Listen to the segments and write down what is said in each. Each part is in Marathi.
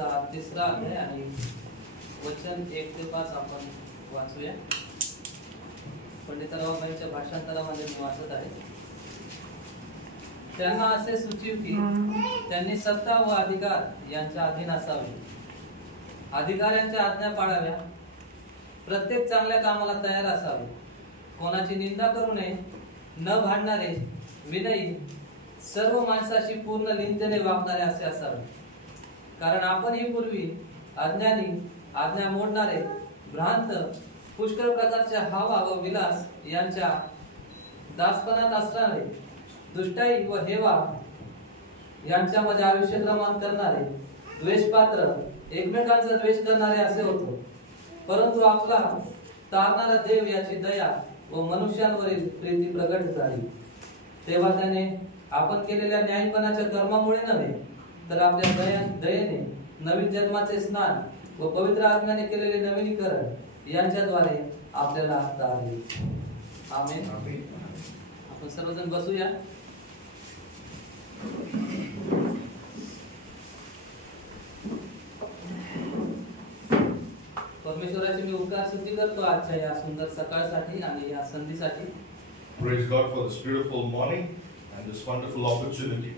अध्यायाचा 3रा अध्याय आणि वचन 1 ते 5 आपण वाचूया. पंडितरावांच्या भाषांतरामध्ये मी वाचत आहे. त्यांना असे सुचीव की त्यांनी सत्ता व अधिकार यांच्या अधीन असावे, अधिकाऱ्यांच्या आज्ञा पाळाव्या, प्रत्येक चांगल्या कामाला तयार असावे, कोणाची निंदा करू नये, न भांडणारे, विनयी, सर्व माणसाशी पूर्ण लीनतेने वागणारे असे असावे. कारण आपणही पूर्वी अज्ञानी, आज्ञा मोडणारे, भ्रांत, पुष्कळ प्रकारच्या हवा व विलास यांच्या दासपणात असणारे, दुष्टाई व हेवा यांच्यामध्ये आयुष्यक्रमण करणारे, द्वेषपात्र, एकमेकांचा द्वेष करणारे असे होतो. परंतु आपला तारणारा देव याची दया व मनुष्यांवरील प्रीती प्रगट झाली. तेव्हा त्याने आपण केलेल्या न्यायपणाच्या कर्मामुळे नव्हे, तर आपल्या दयेने नवीन जन्माचे स्नान व पवित्र आत्म्याने केलेले नवीनीकरण यांच्याद्वारे आपल्याला तारले. आमेन. आपण सर्वजण बसूया. परमेश्वराचे मी उपकार स्तुती करतो आजच्या या सुंदर सकाळसाठी आणि या संधीसाठी. Praise God for this beautiful morning and this wonderful opportunity.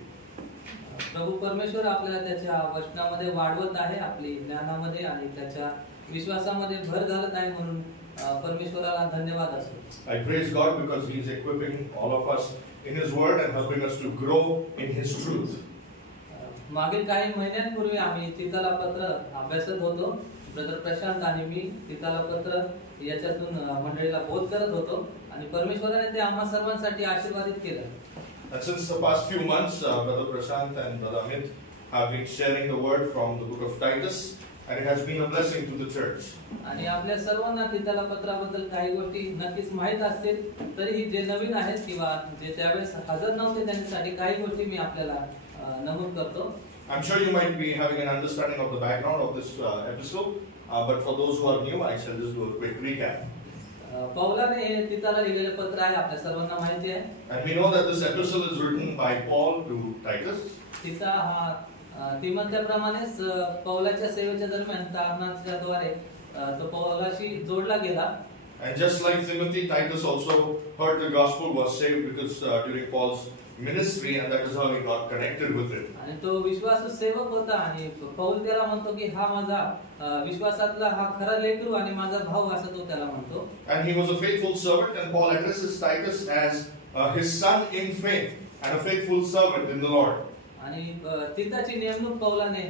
प्रभू परमेश्वर आपल्याला त्याच्या वचनामध्ये वाढवत आहे, आपली ज्ञानामध्ये आणि त्याच्या विश्वासामध्ये भर घालत आहे, म्हणून परमेश्वराला धन्यवाद असो. I praise God because He is equipping all of us in His Word and helping us to grow in His truth. मागील काही महिन्यांपूर्वी आम्ही तिताला पत्र अभ्यासत होतो. ब्रदर प्रशांत आणि मी तिताला पत्र याच्यातून मंडळीला बोध करत होतो आणि परमेश्वराने ते आम्हा सर्वांसाठी आशीर्वादित केलं. And since the past few months, Brother Prashant and Brother Amit have been sharing the word from the book of Titus, and it has been a blessing to the church. आणि आपल्या सर्वांना तिताला पत्राबद्दल काही गोष्टी नक्कीच माहित असतील, तरीही जे नवीन आहेत किंवा जे त्यावेळेस हजर नव्हते त्यांच्यासाठी काही गोष्टी मी आपल्याला नमूद करतो. I'm sure you might be having an understanding of the background of this episode, but for those who are new, I shall just do a quick recap. पौलाने हे तिताला लिहिलेले पत्र आहे, आपल्या सर्वांना माहिती आहे. And we know that this epistle is written by Paul to Titus. तिता हा तिमोथेप्रमाणेच पौलाच्या सेवेच्या दरम्यान तारणाच्या द्वारे तो पौलाशी जोडला गेला. And just like Timothy, Titus also heard the gospel, was saved because during Paul's ministry, and that is how he got connected with it. आणि तो विश्वासू सेवक होता आणि पौल त्याला म्हणतो की हा माझा विश्वासातला हा खरा लेकरू आणि माझा भाऊ असं तो त्याला म्हणतो. And he was a faithful servant, and Paul addresses Titus as his son in faith and a faithful servant in the Lord. आणि तिताची नेमणूक पौलाने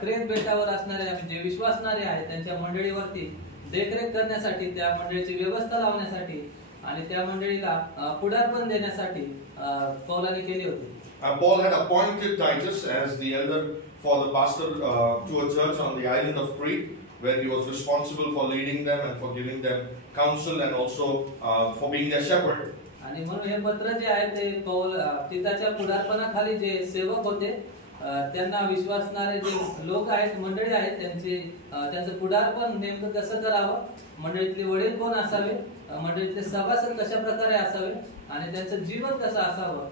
क्रेत बेटावर असणारे जे विश्वासणारे आहेत त्यांच्या मंडळीवरती देखरेख करण्यासाठी, त्या मंडळीची व्यवस्था लावण्यासाठी आणि त्या मंडळीला पुढारपण देण्यासाठी पौलाने केली होती. Paul had appointed Titus as the elder for the pastor to a church on the island of Crete, where he was responsible for leading them and for giving them counsel and also for being their shepherd. आणि म्हणून हे पत्र जे आहे ते पौल तिताच्या पुढारपणाखाली जे सेवक होते त्यांना विश्वासणारे जे लोक आहेत, मंडळी आहेत, त्यांचं पुढारपण नेमकं कसं करावं, मंडळीतले वडील कोण असावे, मंडळीतले सभासद कशा प्रकारे असावे आणि त्यांचं जीवन कसं असावं,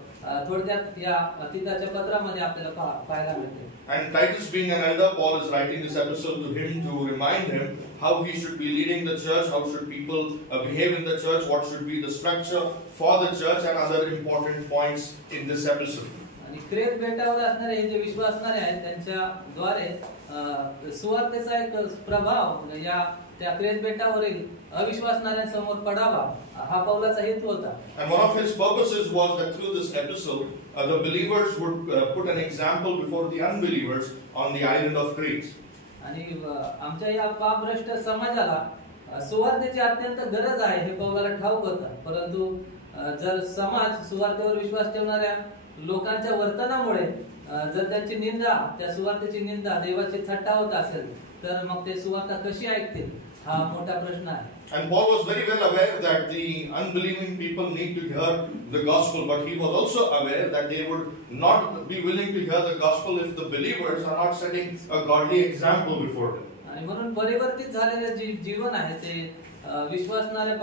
थोडक्यात या तिताच्या पत्रामध्ये आपल्याला पाहायला मिळते. And Titus being an elder, Paul is writing this epistle to him to remind him how he should be leading the church, how should people behave in the church, what should be the structure for the church, and other important points in this epistle. आणि क्रेत बेटावर असणारे हे जे विश्वासणारे आहेत त्यांच्याद्वारे सुवार्तेचा एक प्रभाव या त्या क्रेत बेटावरील अविश्वासणाऱ्यांसमोर पडावा, हा पौलाचा हेतू होता. And one of his purposes was that through this epistle the believers would put an example before the unbelievers on the island of Crete. आणि आमच्या या पापभ्रष्ट समाजाला सुवार्तेची अत्यंत गरज आहे हे पौलाला ठाऊक होतं. परंतु जर समाज सुवार्तेवर विश्वास ठेवणाऱ्या लोकांच्या वर्तनामुळे जर त्यांची निंदा, त्या सुवार्तेची निंदा, देवाची थट्टा होत असेल तर मग ते सुवार्ता कशी ऐकतील, हा मोठा प्रश्न आहे. And Paul was very well aware that the unbelieving people need to hear the gospel, but he was also aware that they would not be willing to hear the gospel if the believers are not setting a godly example before them. आणि म्हणून परिवर्तित झालेले जे जीवन आहे ते अविश्वासणाऱ्या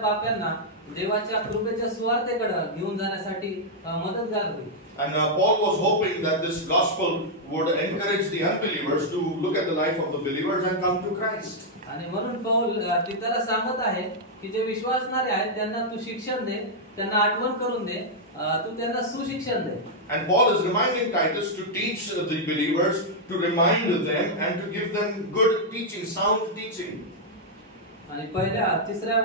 पाप्यांना देवाच्या कृपेच्या सुवार्तेकडे घेऊन जाण्यासाठी मदतगार होईल. And Paul was hoping that this gospel would encourage the unbelievers to look at the life of the believers and come to Christ. आणि म्हणून पौल तिथला सांगत आहे की जे विश्वासणारे आहेत त्यांना तू शिक्षण दे, त्यांना आठवण करून दे, तू त्यांना सुशिक्षण दे. And Paul is reminding Titus to teach the believers, to remind them and to give them good teaching, sound teaching. आणि तिसऱ्या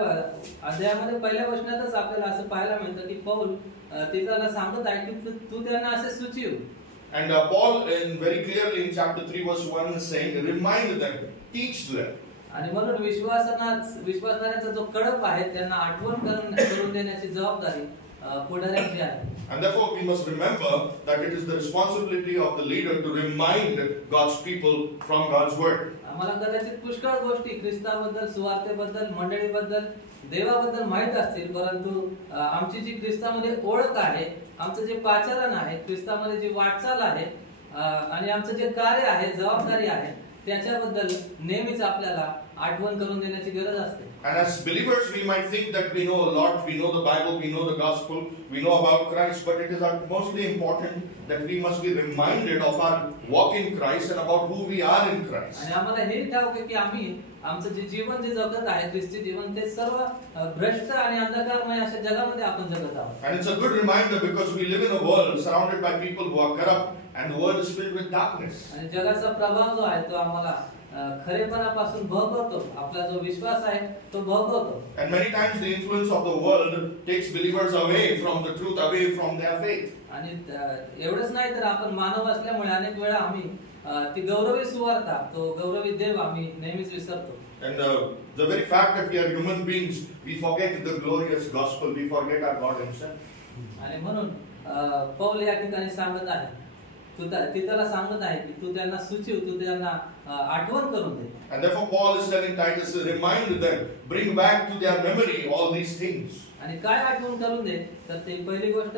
अध्यायामध्ये पहिल्या वचनातच आपल्याला असं पाहायला मिळतं की पौल तिथला सांगत आहे की तू त्यांना असे सुचीव. And Paul very clearly in chapter 3 verse 1 is saying, remind them, teach them. आणि म्हणून विश्वासणाऱ्यांचा जो कळप आहे त्यांना आठवण करून देण्याची जबाबदारी पुढाऱ्यांची आहे. And therefore we must remember that it is the responsibility of the leader to remind God's people from God's word. आम्हाला कदाचित पुष्कळ गोष्टी ख्रिस्ताबद्दल, सुवार्तेबद्दल, मंडळीबद्दल, देवाबद्दल माहित असतील, परंतु आमची जी ख्रिस्तामध्ये ओळख आहे, आमचं जे पाचारण आहे, ख्रिस्तामध्ये जी वाटचाल आहे आणि आमचं जे कार्य आहे, जबाबदारी आहे, त्याच्याबद्दल नेहमीच आपल्याला आठवण करून देण्याची गरज असते. And as believers we might think that we know a lot, we know the Bible, we know the gospel, we know about Christ, but it is mostly important that we must be reminded of our walk in Christ and about who we are in Christ. आणि आम्हाला हे ठाऊक आहे की आम्ही आमचं जे जीवन जे जगत आहे, ख्रिस्ती जीवन, ते सर्व भ्रष्ट आणि अंधकारमय अशा जगामध्ये आपण जगत आहोत. And it's a good reminder because we live in a world surrounded by people who are corrupt and the world is filled with darkness. आणि जगाचा प्रभाव जो आहे तो आम्हाला खरेपणापासून भोगवतो. आपला जो विश्वास आहे तो भोगवतो. And many times the influence of the world takes believers away from the truth, away from their faith. आणि एवढंच नाही तर आपण मानव असल्यामुळे अनेक वेळा आम्ही ती गौरवी सुवार्ता, तो गौरवी देव आम्ही नेहमीच विसरतो. And the very fact that we are human beings, we forget the glorious gospel, we forget our God himself. आणि म्हणून पौल या ठिकाणी सांगत आहे, तिथला सांगत आहे की तू त्यांना सुचीव, तू त्यांना आठवण करून दे. And therefore Paul is telling Titus to remind them, bring back to their memory all these things. आणि काय आठवण करून दे तर ते पहिली गोष्ट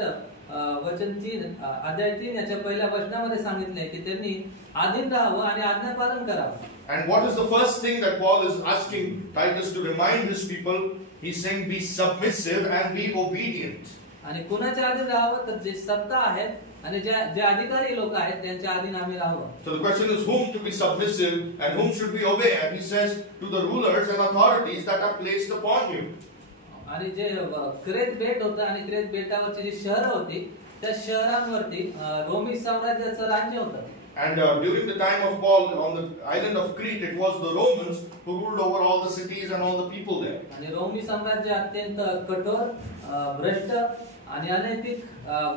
वचन 3 अध्याय 3 याच्या पहिल्या वचनामध्ये सांगितले की त्यांनी अधीन राहावं आणि आज्ञापालन करावं. And what is the first thing that Paul is asking Titus to remind his people? He's saying be submissive and be obedient. आणि कुणाच्या अधीन राहावं तर जे सत्ता आहेत आणि जे अधिकारी लोक आहेत त्यांच्या अधीन आम्ही राहावं. So the question is whom to be submissive and whom should we obey? And he says to the rulers and authorities that are placed upon you. आणि जे क्रेत बेट होतं आणि क्रेत बेटावरची जी शहरं होती त्या शहरांवरती रोमी साम्राज्याचं राज्य होतं. And during the time of Paul on the island of Crete, it was the Romans who ruled over all the cities and all the people there. आणि रोमी साम्राज्य अत्यंत कठोर, भ्रष्ट आणि अनैतिक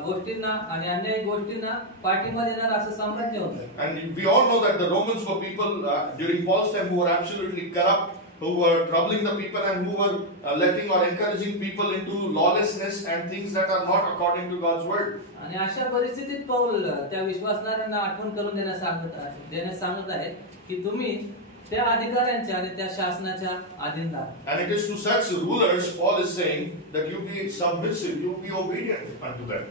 गोष्टींना आणि अन्यायी गोष्टींना पाठिंबा देणारं असं साम्राज्य होतं. And we all know that the Romans were people during Paul's time who were absolutely corrupt, who were troubling the people and who were letting or encouraging people into lawlessness and things that are not according to God's word. आणि अशा परिस्थितीत पौल त्या विश्वासणाऱ्यांना आठवण करून देण्यास सांगत आहे की तुम्ही त्या अधिकाऱ्यांच्या आणि त्या शासनाच्या अधीन राहा. And it is to such rulers Paul is saying that you be submissive, you be obedient unto them.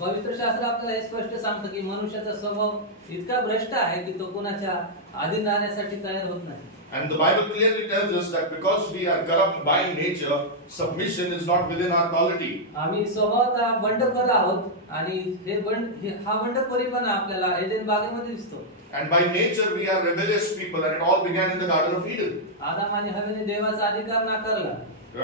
पवित्र शास्त्र आपल्याला हे स्पष्ट सांगतं की मनुष्याचा स्वभाव इतका भ्रष्ट आहे की तो कुणाच्या अधीन राहण्यासाठी तयार होत नाही. And the Bible clearly tells us that because we are corrupt by nature, submission is not within our quality. आम्ही स्वभावतः बंडखोर आहोत आणि हा बंडखोरीपणा आपल्याला एदेन बागेमध्ये दिसतो. And by nature we are rebellious people, and it all began in the Garden of Eden. आदाम आणि हव्वाने देवाचा अधिकार नाकारला.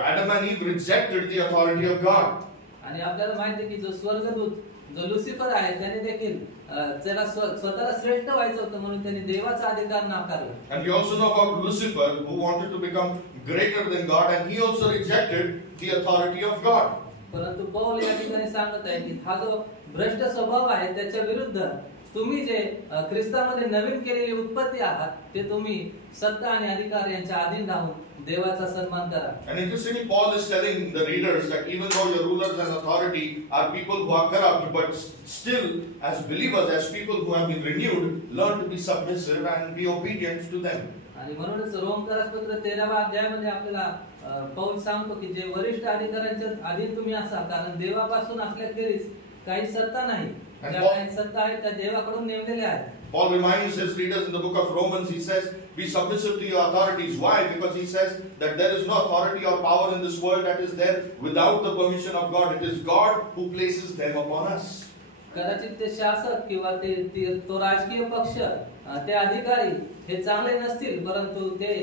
Adam and Eve rejected the authority of God. आणि आपल्याला माहिती आहे की जो स्वर्गदूत जो लुसिफर आहे त्याने देखील त्याला स्वतःला श्रेष्ठ व्हायचं होतं म्हणून त्याने देवाचा अधिकार नाकारला. And we also know about Lucifer who wanted to become greater than God, and he also rejected the authority of God. परंतु पौल या ठिकाणी सांगत आहे की हा जो भ्रष्ट स्वभाव आहे त्याच्या विरुद्ध तुम्ही जे ख्रिस्तामध्ये नवीन केलेली उत्पत्ती आहात ते तुम्ही सत्ता आणि अधिकार यांच्या अधीन राहून देवाचा सन्मान करा. And interestingly, Paul is telling the readers that even though your rulers and authority are people who are corrupt, but still, as believers, as people who have been renewed, learn to be submissive and be obedient to them. आणि म्हणूनच रोमकरासपत्र 13व्या अध्यायामध्ये आपल्याला पौल सांगतो की जे वरिष्ठ अधिकाऱ्यांच्या अधीन तुम्ही असा, कारण देवापासून असल्याखेरीज काही सत्ता नाही. ज्या काही सत्ता आहेत त्या देवाकडून नेमलेल्या आहेत. Paul reminds his readers in the book of Romans, he says, be submissive to your authorities. Why? Because he says that there is no authority or power in this world that is there without the permission of God. It is God who places them upon us. कदाचित ते शासक किंवा तो राजकीय पक्ष ते अधिकारी हे चांगले नसतील, परंतु ते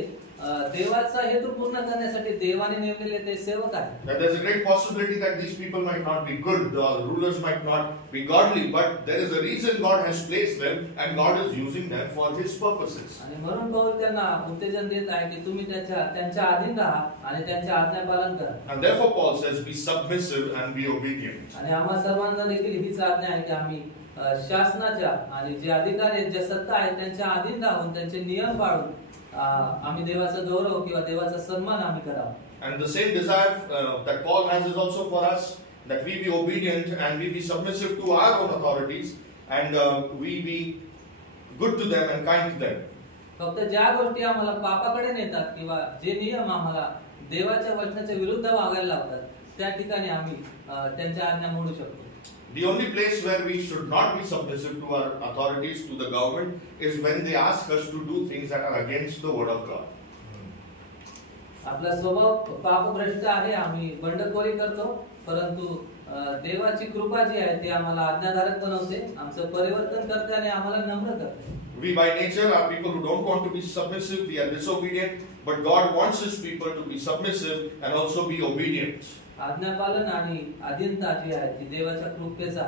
देवाचा हेतू पूर्ण करण्यासाठी देवाने नेमलेले ते सेवक आहेत. That there's a great possibility that these people might not be good, the rulers might not be godly, but there is a reason God has placed them and God is using them for His purposes. आणि म्हणून पौल त्यांना उत्तेजन देत आहे की तुम्ही त्यांच्या अधीन राहा आणि त्यांचे आज्ञा पालन करा. And therefore Paul says, be submissive and be obedient. आणि आम्हा सर्वांना देखील हीच आज्ञा आहे की आम्ही शासनाच्या आणि जे अधिकारी आहेत, जे सत्ता आहेत, त्यांच्या अधीन राहून त्यांचे नियम पाळून आम्ही देवाचा गौरव किंवा देवाचा सन्मान आम्ही करावा. And the same desire that Paul has is also for us, that we be obedient and we be submissive to our own authorities and we be good to them and kind to them. फक्त ज्या गोष्टी आम्हाला पापाकडे नेतात किंवा जे नियम आम्हाला देवाच्या वचनाच्या विरुद्ध वागायला लावतात, त्या ठिकाणी आम्ही त्यांच्या आज्ञा मोडू शकतो. The only place where we should not be submissive to our authorities, to the government, is when they ask us to do things that are against the word of God. आपला स्वभाव पापभ्रष्ट आहे, आम्ही बंडखोरी करतो, परंतु देवाची कृपा जी आहे ती आम्हाला आज्ञाधारक बनवते, आमचं परिवर्तन करते आणि आम्हाला नम्र करते. We by nature are people who don't want to be submissive, we are disobedient, but God wants His people to be submissive and also be obedient. आज्ञापालन आणि अधीनता जी आहे ती देवाच्या कृपेचा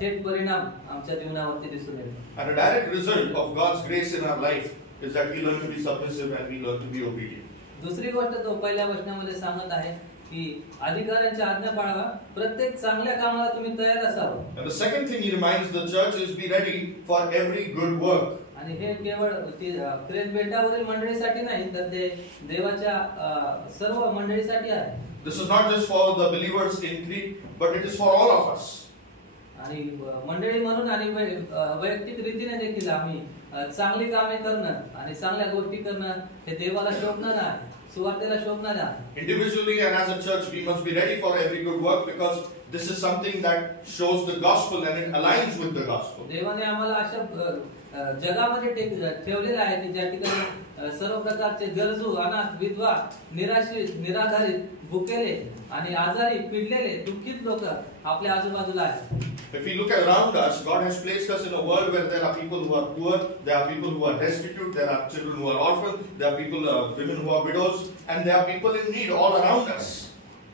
थेट परिणाम आमच्या जीवनावरती दिसून येतो. And a direct result of God's grace in our life is that we learn to be submissive and we learn to be obedient. दुसरी गोष्ट तो पहिल्या वचनामध्ये सांगत आहे की अधिकाऱ्यांच्या आज्ञा पाळावा, प्रत्येक चांगल्या कामाला तुम्ही तयार असावं. And the second thing he reminds the church is be ready for every good work. आणि हे केवळ क्रेत बेटावरील मंडळीसाठी नाही, तर ते देवाच्या सर्व मंडळीसाठी आहे. This is not just for the believers in Crete, but it is for all of us. आणि मंडळी म्हणून आणि वैयक्तिक रीतीने देखील आम्ही चांगली कामे करणं आणि चांगल्या गोष्टी करणं हे देवाला शोभणारं आहे, सुवार्तेला शोभणारं आहे. Individually and as a church, we must be ready for every good work because this is something that shows the gospel and it aligns with the gospel. देवाने आम्हाला अशा जगामध्ये ठेवलेलं आहे की ज्या ठिकाणी सर्व प्रकारचे गरजू, अनाथ, विधवा, निराधारित, भुकेले आणि आजारी, पिडलेले, दुःखित लोक आपल्या आजूबाजूला आहेत. If we look around us, God has placed us in a world where there are people who are poor, there are people who are destitute, there are children who are orphaned, there are people, women who are widows, and there are people in need all around us.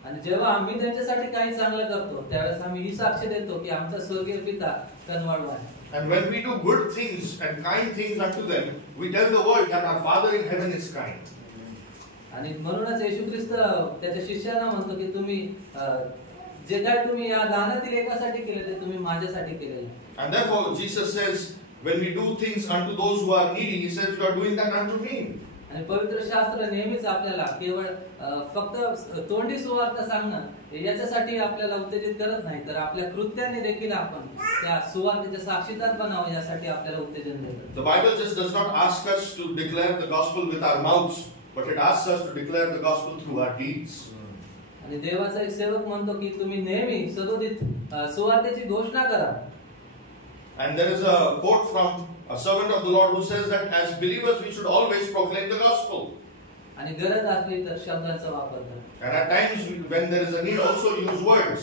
आणि जेव्हा आम्ही त्यांच्यासाठी काही चांगलं करतो, त्यावेळेस आम्ही ही साक्ष देतो की आमचा स्वर्गीय पिता कनवाळू आहे. And when we do good things and kind things unto them, we tell the world that our Father in heaven is kind. आणि म्हणूनच येशू ख्रिस्त त्याच्या शिष्यांना म्हणतो की तुम्ही जे काय तुम्ही या दानातील एकासाठी केले ते तुम्ही माझ्यासाठी केले. And therefore Jesus says, when we do things unto those who are needy, He says, you are doing that unto me. आणि पवित्र शास्त्र नेहमीच आपल्याला केवळ फक्त तोंडी सुवार्थ सांगणं याच्यासाठी आपल्याला उत्तेजित करत नाही, तर आपल्या कृत्याने देखील आपण त्या सुवार्थेचे साक्षीदार बनावं यासाठी आपल्याला उत्तेजन देतं. The Bible just does not ask us to declare the gospel with our mouths, but it asks us to declare the gospel through our deeds. आणि देवाचा एक सेवक म्हणतो की तुम्ही नेहमी सदोदित सुवार्तेची घोषणा करा. And there is a quote from a servant of the Lord who says that as believers we should always proclaim the gospel. आणि गरज असली तर शब्दांचा वापर करा. And at times when there is a need also use words.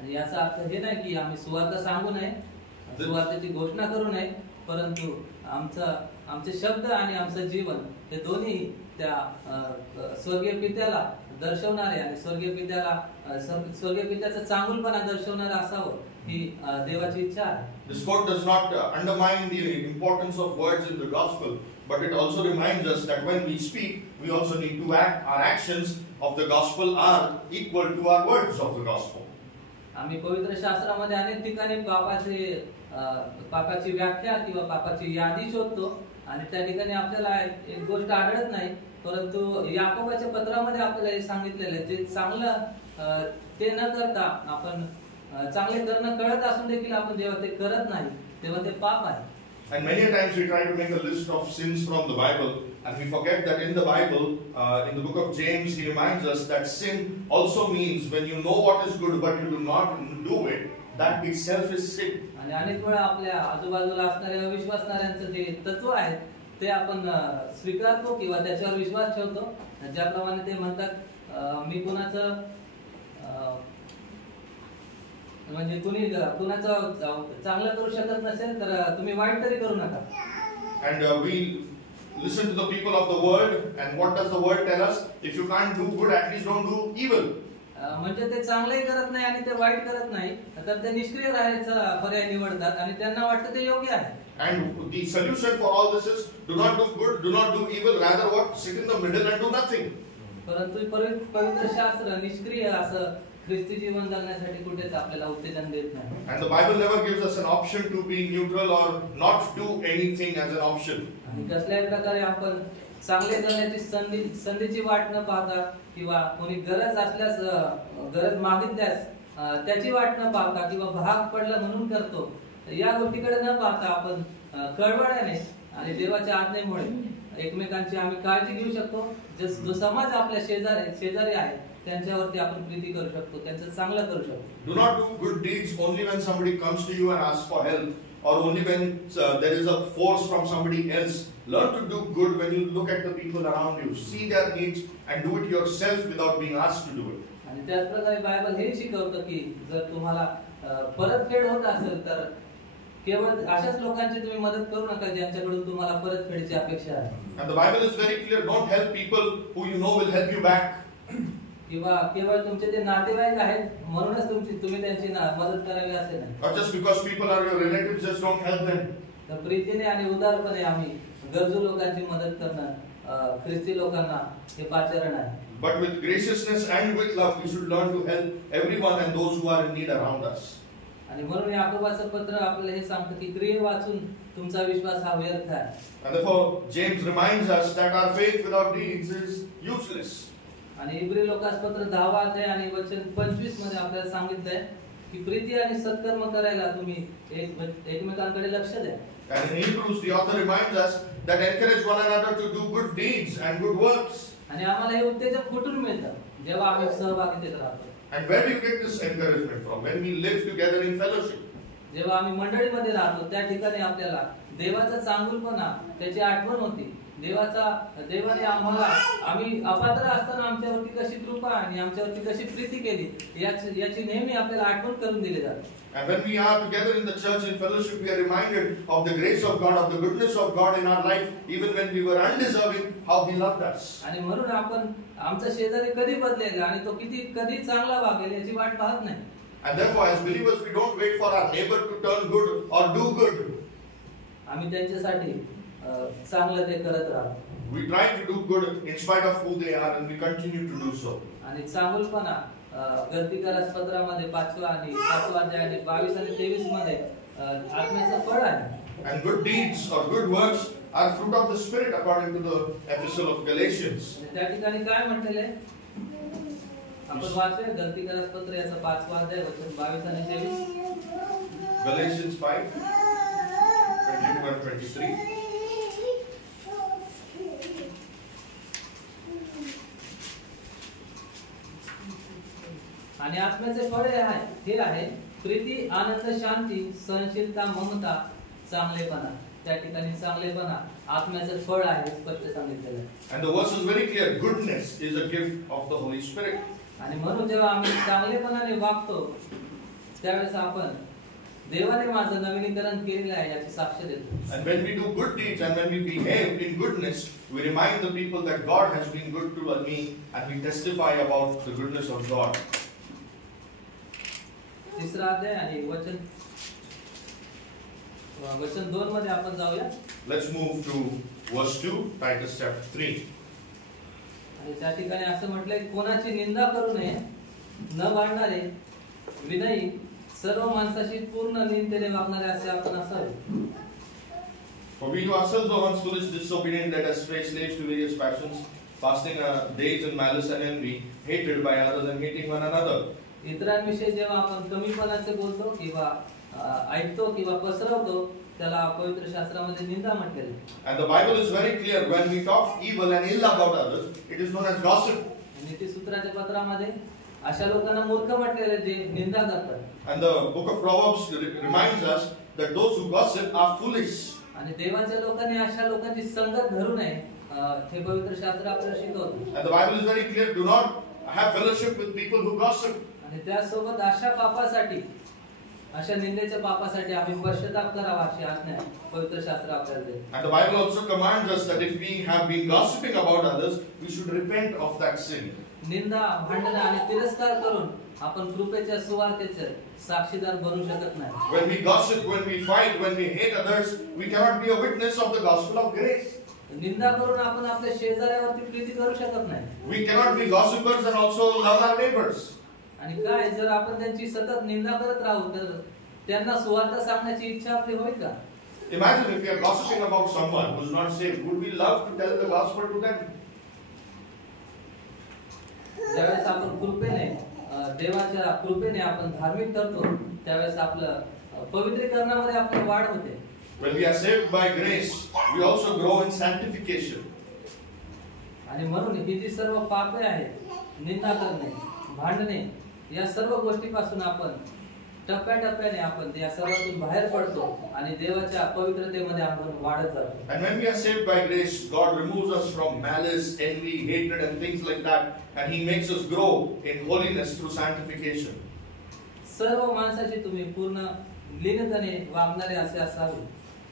आणि याचा अर्थ हे नाही की आम्ही सुवार्ता सांगू नये, सुवार्तेची घोषणा करू नये, परंतु आमचे शब्द आणि आमचं जीवन हे दोन्ही त्या स्वर्गीय पित्याला दर्शवणारे आणि स्वर्गीय पित्याचा चांगुलपणा दर्शवणारे असावं ही देवाची इच्छा आहे. This quote does not undermine the importance of words in the gospel, but it also reminds us that when we speak, we also need to act. Our actions of the gospel are equal to our words of the gospel. आम्ही पवित्र शास्त्रामध्ये अनेक ठिकाणी पापाची व्याख्या किंवा पापाची यादी शोधतो आणि त्या ठिकाणी आपल्याला एक गोष्ट आढळत नाही, परंतु याकोबाच्या पत्रामध्ये आपल्याला हे सांगितलेलं आहे, जे चांगलं ते न करता आपण चांगले करणं कळत असून देखील आपण जेव्हा ते करत नाही तेव्हा ते पाप आहे. And many times we try to make a list of sins from the Bible, and we forget that in the Bible, in the book of James, he reminds us that sin also means when you know what is good but you do not do it, that itself is sin. आणि अनेक वेळा आपल्या आजूबाजूला असणाऱ्या अविश्वासणाऱ्यांचं जे तत्व आहे ते आपण स्वीकारतो किंवा त्याच्यावर विश्वास ठेवतो. ज्याप्रमाणे ते म्हणतात, मी कुणाचं म्हणजे कुणाचं चांगलं करू शकत नसेल तर तुम्ही वाईट तरी करू नका. And we listen to the people of the world, and what does the world tell us? If you can't do good, at least don't do evil. म्हणजे ते चांगलंही करत नाही आणि ते वाईट करत नाही, तर ते निष्क्रिय राहायचा पर्याय निवडतात आणि त्यांना वाटतं ते योग्य आहे. And the solution for all this is do not do good, do not do evil, rather what? Sit in the middle and do nothing. परंतु पवित्र शास्त्र निष्क्रिय असं ख्रिस्ती जीवन जगण्यासाठी कुठेच आपल्याला उत्तेजन देत नाही. And the Bible never gives us an option to be neutral or not do anything as an option. आणि कसल्याही प्रकारे आपण चांगले करण्याची संधीची वाट न पाहता किंवा कोणी गरज असल्यास गरज मागितल्यास त्याची वाट न पाहता किंवा भाग पडला म्हणून करतो, या गोष्टीकडे न पाहता आपण कळवळ्याने आणि देवाच्या आज्ञेमुळे एकमेकांची आम्ही काळजी घेऊ शकतो. जो समाज आपल्या शेजारी आहे त्यांच्यावरती आपण प्रीती करू शकतो, त्यांचं चांगलं करू शकतो. Do not do good deeds only when somebody comes to you and asks for help, or only when there is a force from somebody else. Learn to do good when you look at the people around you, see their needs and do it yourself without being asked to do it. आणि त्याच प्रकारे बायबल हे शिकवतं की जर तुम्हाला परतफेड होत असेल तर केवळ अशाच लोकांची तुम्ही मदत करू नका ज्यांच्याकडून तुम्हाला परतफेडीची अपेक्षा आहे. And the Bible is very clear, don't help people who you know will help you back. किंवा केवळ तुमचे ते नातेवाईक आहेत म्हणूनच तुम्ही त्यांची मदत करावी असे नाही. Or just because people are your relatives, just don't help them. तर प्रीतीने आणि उदारपणे आम्ही गरजू लोकांची मदत करणं ख्रिस्ती लोकांना हे पाचारण आहे. But with graciousness and with love, we should learn to help everyone and those who are in need around us. आणि म्हणून याकोबाचं पत्र आपल्याला हे सांगतं की क्रिये वाचून तुमचा विश्वास हा व्यर्थ आहे. And therefore, James reminds us that our faith without deeds is useless. आणि इब्री लोकास पत्र 10 अध्याय आणि वचन 25 मध्ये आपल्याला सांगितलंय की प्रीती आणि सत्कर्म करायला तुम्ही एकमेकांकडे लक्ष द्या. And in Hebrews, the author reminds us that encourage one another to do good deeds and good works. आणि आम्हाला हे उत्तेजन कुठून मिळतं जेव्हा आम्ही सहभागीतेत राहतो. And where do you get this encouragement from? When we live together in fellowship. जेव्हा आम्ही मंडळीमध्ये राहतो त्या ठिकाणी आपल्याला देवाचा चांगुलपणा त्याची आठवण होती. देवाने आम्ही अपात्र असताना आमच्यावरती कशी कृपा आणि आमच्यावरती कशी प्रीती केली याची नेहमी आपल्याला आठवण करून दिली जाते. And when we are together in the church in fellowship, we are reminded of the grace of God, of the goodness of God in our life, even when we were undeserving, how He loved us. आणि म्हणून आपण आमचा शेजारी कधी बदलेल आणि तो कधी चांगला वागेल याची वाट पाहत नाही. And therefore, as believers, we don't wait for our neighbor to turn good or do good. आम्ही त्यांच्यासाठी चांगलं ते करत राहतो. We try to do good in spite of who they are, and we continue to do so. आणि चांगुलपणा गलतीकारास पत्रामध्ये 5 अध्याय आणि 22 आणि 23 मध्ये आत्म्याचं फळ आहे. And good deeds or good works are fruit of the Spirit according to the epistle of Galatians. त्या ठिकाणी काय म्हटलेलं आहे आपण वाचूया गलतीकारास पत्र याचा 5 अध्याय वचन 22 आणि 23. Galatians 5:22 and 23. आणि आत्म्याचे फळ हे आहे प्रीती, आनंद, शांती, सहनशीलता, ममता, चांगलेपणा. त्या ठिकाणी चांगलेपणा आत्म्याचे फळ आहे स्पष्ट सांगितलेलं आहे. And the verse is very clear. Goodness is a gift of the Holy Spirit. आणि म्हणून जेव्हा आम्ही चांगलेपणाने वागतो त्यावेळेस आपण देवाने माझं नवीनीकरण केलेलं आहे याची साक्ष देतो. And when we do good deeds and when we behave in goodness, we remind the people that God has been good to me, and we testify about the goodness of God. 3 अध्याय आणि वचन 2 मध्ये आपण जाऊया. Let's move to verse 2, Titus chapter 3. आणि त्या ठिकाणी असं म्हटलंय कोणाची निंदा करू नये, न भांडणारे, विनयी, सर्व माणसाशी पूर्ण नीतीने वागणारे असे आपण असावे. For we ourselves are once foolish, disobedient, led astray, slaves to various passions, passing our days in malice and envy, hated by others and hating one another. इतरांविषयी जेव्हा आपण कमीपणाचे बोलतो किंवा ऐकतो किंवा पसरवतो त्याला पवित्र शास्त्रामध्ये निंदा म्हटलेली. And the Bible is very clear, when we talk evil and ill about others, it is known as gossip. नीतिसूत्राच्या पत्रामध्ये अशा लोकांना मूर्ख म्हटलेले जे निंदा करतात. And the book of Proverbs reminds us that those who gossip are foolish. आणि देवाच्या लोकांनी अशा लोकांची संगत धरू नये हे पवित्र शास्त्र आपल्याला शिकवतं. And the Bible is very clear, do not have fellowship with people who gossip. आणि त्यासोबत अशा पापासाठी अशा निंदेच्या पापासाठी आम्ही पश्चाताप करावा अशी आज्ञा पवित्र शास्त्र आपल्याला देते. And the Bible also commands us that if we have been gossiping about others, we should repent of that sin. निंदा, भांडण आणि तिरस्कार करून आपण कृपेच्या सुवार्तेचे साक्षीदार बनू शकत नाही. When we gossip, when we fight, when we hate others, we cannot be a witness of the gospel of grace. निंदा करून आपण आपल्या शेजाऱ्यावरती प्रीती करू शकत नाही. We cannot be gossipers and also love our neighbors. आणि काय जर आपण त्यांची सतत निंदा करत राहू तर त्यांना सुवार्ता सांगण्याची इच्छा आपली होईल का? Imagine if we are gossiping about someone who is not saved, would we love to tell the gospel to them? ज्यावेळेस आपण कृपेने देवाच्या कृपेने आपण धार्मिक ठरतो त्यावेळेस आपलं पवित्रीकरणामध्ये आपली वाढ होते. When we are saved by grace, we also grow in sanctification. आणि म्हणून ही जी सर्व पापे आहेत, निंदा करणे, भांडणे, या सर्व गोष्टीपासून आपण टप्प्याटप्प्याने आपण या सर्वातून बाहेर पडतो आणि देवाच्या पवित्रतेमध्ये आपण वाढत जातो. And when we are saved by grace, God removes us from malice, envy, hatred and things like that, and He makes us grow in holiness through sanctification. सर्व माणसाची तुम्ही पूर्ण लीनतेने वागणारे असे असावे.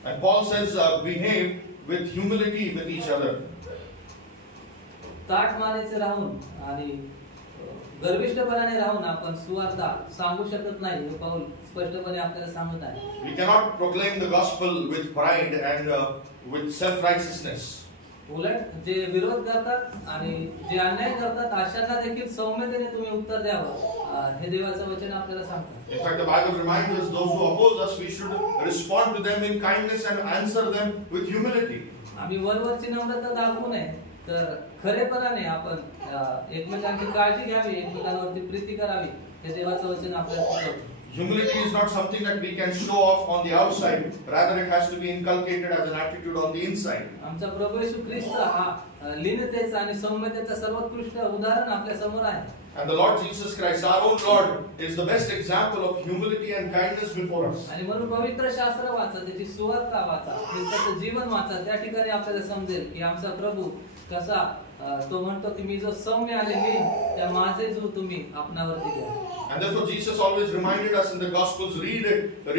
And Paul says, behave with humility with each other. ताठ मानेचे राहून आणि गर्विष्ठपणाने राहून आपण सुवार्ता सांगू शकत नाही हे पाऊल स्पष्टपणे आपल्याला सांगत आहे. We cannot proclaim the gospel with pride and with self-righteousness. उलट जे विरोध करतात आणि जे अन्याय करतात अशांना देखील सौम्यतेने तुम्ही उत्तर द्यावं हे देवाचं वचन आपल्याला सांगतं. In fact, the Bible reminds us those who oppose us, we should respond to them in kindness and answer them with humility. आम्ही वरवरची नम्रता दाखवू नये तर खरेपणाने आपण एकमेकांची काळजी घ्यावी, एकमेकांवरती प्रीती करावी हे देवाचं वचन आपल्याला शिकवतं. Humility is not something that we can show off on the outside, rather it has to be inculcated as an attitude on the inside. आमचा प्रभू येशू ख्रिस्त हा लीनतेचा आणि सौम्यतेचा सर्वोत्कृष्ट उदाहरण आपल्या समोर आहे. And the Lord Jesus Christ, our own Lord, is the best example of humility and kindness before us. आणि म्हणून पवित्र शास्त्र वाचा, त्याची सुवार्ता वाचा, ख्रिस्ताचं जीवन वाचा, त्या ठिकाणी आपल्याला समजेल की आमचा प्रभू कसा तो म्हणतो की मी जो सौम्य आणि लीन त्या माझे जो तुम्ही आपणावरती घ्या. And therefore Jesus always reminded us in the Gospels, read the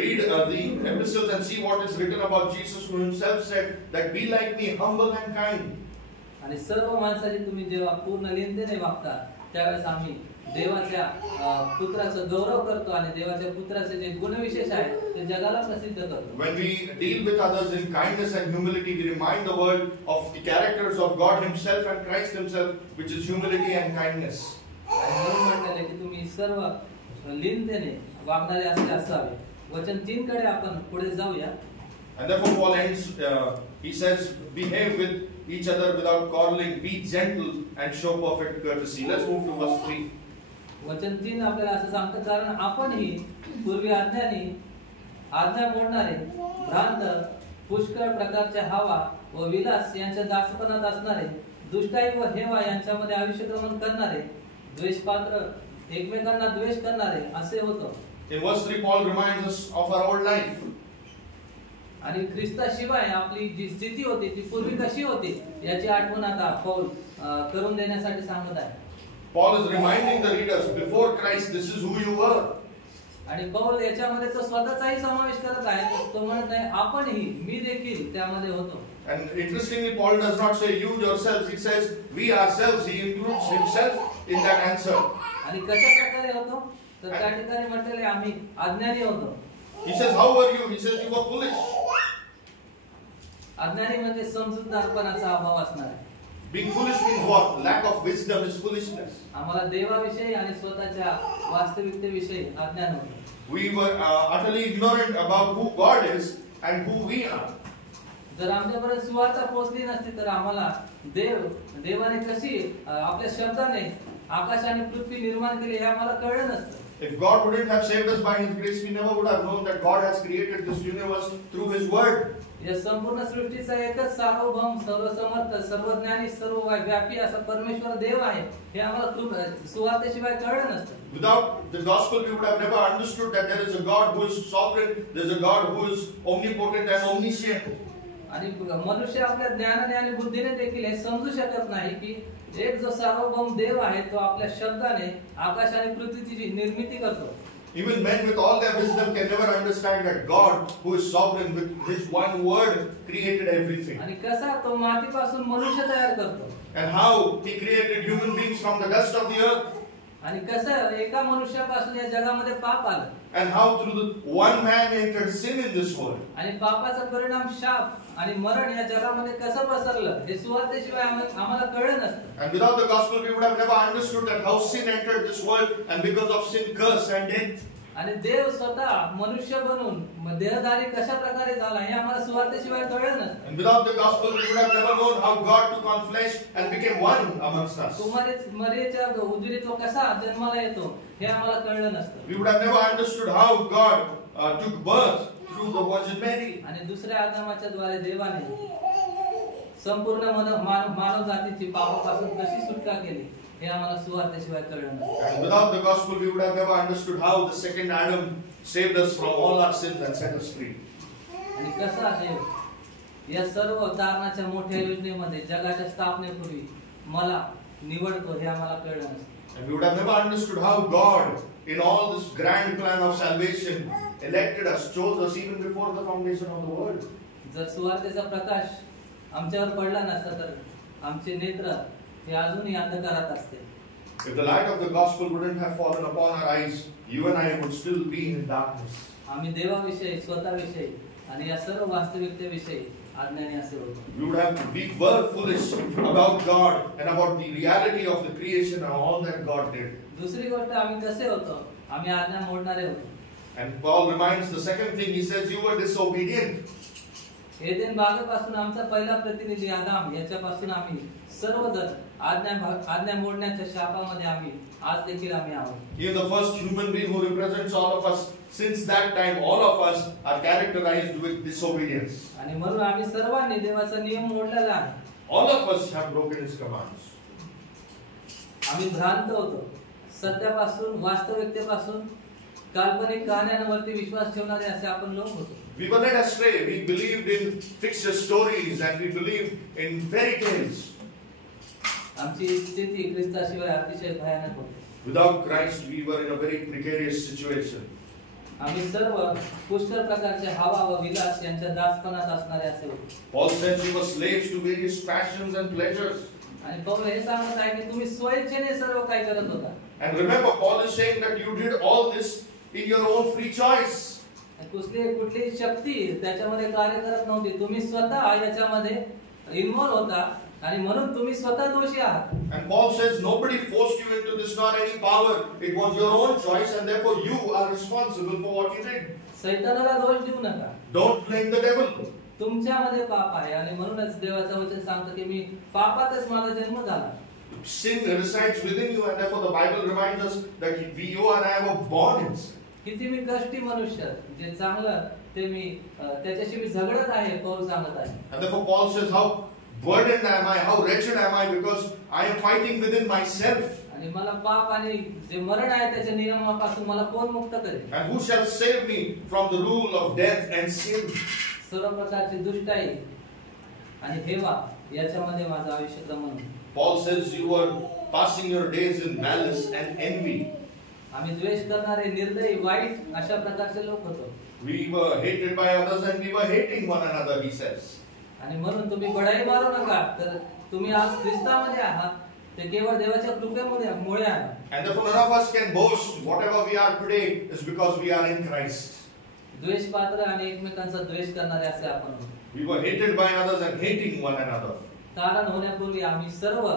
epistles and see what is written about Jesus, who himself said that be like me, humble and kind. आणि सर्व माणसाची तुम्ही जेव्हा पूर्ण लीनतेने वागता त्यावेळेस आम्ही देवाच्या पुत्राचं गौरव करतो आणि देवाच्या पुत्राचे जे गुणविशेष आहेत ते जगाला प्रसिद्ध करतो. When we deal with others in kindness and humility, we remind the world of the characters of God himself and Christ himself, which is humility and kindness. आणि म्हणून म्हटलेले की तुम्ही सर्व लीनतेने वागणारे असावे. वचन 3 कडे आपण पुढे जाऊया. And therefore Paul ends, he says, behave with each other without quarreling, be gentle and show perfect courtesy. Let's move to verse 3. वचन 3 आपल्याला असं सांगतं, कारण आपणही पूर्वी आज्ञा मोडणारे, भ्रांत, पुष्कळ प्रकारच्या हवा व विलास यांच्या दासपणात असणारे, दुष्टाई व हेवा यांच्यामध्ये आयुष्यक्रमण करणारे, द्वेषपात्र, एकमेकांना द्वेष करणारे असे होतो. In verse 3, Paul reminds us of our old life. आणि ख्रिस्ताशिवाय आपली जी स्थिती होती ती पूर्वी कशी होती याची आठवण आता पौल करून देण्यासाठी सांगत आहे. Paul is reminding the readers, before Christ, this is who you were. आणि पौल याच्यामध्ये तो स्वतःचाही समावेश करत आहे. तो म्हणत आहे आपणही, मी देखील त्यामध्ये होतो. And interestingly, Paul does not say you yourselves, he says we ourselves. He includes himself in that answer. आणि कशा प्रकारे होतो तर त्या ठिकाणी म्हटलेले आम्ही अज्ञानी होतो. He says how were you? He says you were foolish. अज्ञानी म्हणजे समजूतदारपणाचा अभाव असणार आहे. Being foolish means what? Lack of wisdom is foolishness. आम्हाला देवाविषयी आणि स्वतःच्या वास्तविकतेविषयी अज्ञान होतं. We were utterly ignorant about who God is and who we are. जर आमच्यापर्यंत सुवार्ता पोहोचली नसती तर आम्हाला देवाने कशी आपल्या शब्दाने आकाश आणि पृथ्वी निर्माण केली हे आम्हाला कळलं नसतं. If God wouldn't have saved us by His grace, we never would have known that God has created this universe through His Word. या संपूर्ण सृष्टीचा एकच सार्वभौम, सर्वसमर्थ, सर्वज्ञानी, सर्वव्यापी असा परमेश्वर देव आहे हे आम्हाला सुवार्तेशिवाय कळलं नसतं. Without the gospel, we would have never understood that there is a God who is sovereign, there is a God who is omnipotent and omniscient. आणि मनुष्य आपल्या ज्ञानाने आणि बुद्धीने देखील हे समजू शकत नाही की एक जो सार्वभौम देव आहे तो आपल्या शब्दाने आकाश आणि पृथ्वीची निर्मिती करतो. Even men with all their wisdom can never understand that God, who is sovereign, with His one word created everything. आणि कसा तो मातीपासून मनुष्य तयार करतो. And how He created human beings from the dust of the earth. आणि कसं एका मनुष्यापासून या जगामध्ये पाप आलं. And how through the one man entered sin in this world. आणि पापाचा परिणाम शाप आणि मरण या जगामध्ये कसं पसरलं हे सुवार्तेशिवाय आम्हाला कळलं नसतं. And without the gospel we would have never understood that how sin entered this world, and because of sin curse and death. आणि देव स्वतः मनुष्य बनून देहधारी कशा प्रकारे झाला हे आम्हाला सुवार्तेशिवाय कळलं नसतं. And without the gospel we would have never known how God took on flesh and became one amongst us. मरियेच्या उदरी तो कसा जन्माला येतो हे आम्हाला कळलं नसतं. We would have never understood how God took birth through the Virgin Mary. आणि दुसऱ्या आगमनाच्या द्वारे देवाने संपूर्ण मानव जातीची पापापासून कशी सुटका केली हे आम्हाला सुवार्तेशिवाय कळलं नसतं. And without the gospel we would have never understood how the second Adam saved us from all our sins and set us free. आणि कसा देव या सर्व तारणाच्या मोठ्या योजनेमध्ये जगाच्या स्थापनेपूर्वी मला निवडतो हे आम्हाला कळलं नसतं. And we would have never understood how God, in all this grand plan of salvation, elected us, chose us even before the foundation of the world. जर सुवार्तेचा प्रकाश आमच्यावर पडला नसता तर आमचे नेत्र हे अजूनही अंधकारात असते. If the light of the gospel wouldn't have fallen upon our eyes, you and I would still be in darkness. आम्ही देवाविषयी, स्वतःविषयी आणि या सर्व वास्तविकतेविषयी अज्ञानी असे होतो. We were foolish about God and about the reality of the creation and all that God did. दुसरी गोष्ट आम्ही कसे होतो? आम्ही आज्ञा मोडणारे होतो. And Paul reminds the second thing, he says, you were disobedient. Eden बागेपासून आमचा पहिला प्रतिनिधी आदाम याच्यापासून आम्ही सर्वजण आज्ञा मोडण्याच्या शापामध्ये आज देखील आम्ही आहोत. Even the first human being who represents all of us, since that time all of us are characterized with disobedience. आणि म्हणून आम्ही सर्वांनी देवाचा नियम मोडलेला आहे. All of us have broken His commands. आम्ही भ्रांत होतो. सत्यापासून, वास्तविकतेपासून काल्पनिक कहाण्यांवरती विश्वास ठेवणारे असे आपण लोक होतो. We were led astray. We believed in fixed stories and we believed in fairy tales. आमची स्थिती ख्रिस्ताशिवाय अतिशय भयानक होती. Without Christ, we were in a very precarious situation. आम्ही सर्व पुष्कळ प्रकारचे हवा व विलास यांच्या दासपणात असणारे असे होते. Paul says we were slaves to various passions and pleasures. आणि पौल हे सांगत आहे की तुम्ही स्वेच्छेने सर्व काही करत होता. And remember, Paul is saying that you did all this in your own free choice. कुठली शक्ती त्याच्यामध्ये कार्य करत नव्हती. तुम्ही स्वतः याच्यामध्ये इन्व्हॉल्व होता आणि म्हणून तुम्ही स्वतः दोषी आहात. And Paul says nobody forced you into this, not any power. It was your own choice and therefore you are responsible for what you did. सैतानाला दोष देऊ नका. Don't blame the devil. तुमच्यामध्ये पाप आहे आणि म्हणूनच देवाचं वचन सांगतं की मी पापातच माझा जन्म झाला. Sin resides within you and therefore the Bible reminds us that you and I were born in sin. किती मी कष्टी मनुष्य जे चांगलं ते मी त्याच्याशी मी झगडत आहे पौल सांगत आहे. And therefore Paul says how burdened am I, how wretched am I because I am fighting within myself. आणि मला पाप आणि जे मरण आहे त्याच्या नियमापासून मला कोण मुक्त करेल? And who shall save me from the rule of death and sin? सर्व प्रकारची दुष्टाई आणि हेवा याच्यामध्ये माझं आयुष्य क्रमण. Paul says you were passing your days in malice and envy. आम्ही द्वेष करणारे, निर्दयी, वाईट अशा प्रकारचे लोक होतो. We were hated by others and we were hating one another, he says. आणि म्हणून तुम्ही बढाई मारू नका. तर तुम्ही आज ख्रिस्तामध्ये आहात ते केवळ देवाच्या कृपेमुळे आहे. And therefore none of us can boast whatever we are today is because we are in Christ. द्वेष पात्र आणि एकमेकांचा द्वेष करणारे असे आपण आहोत. We were hated by others and hating one another. तारण होण्यापूर्वी आम्ही सर्व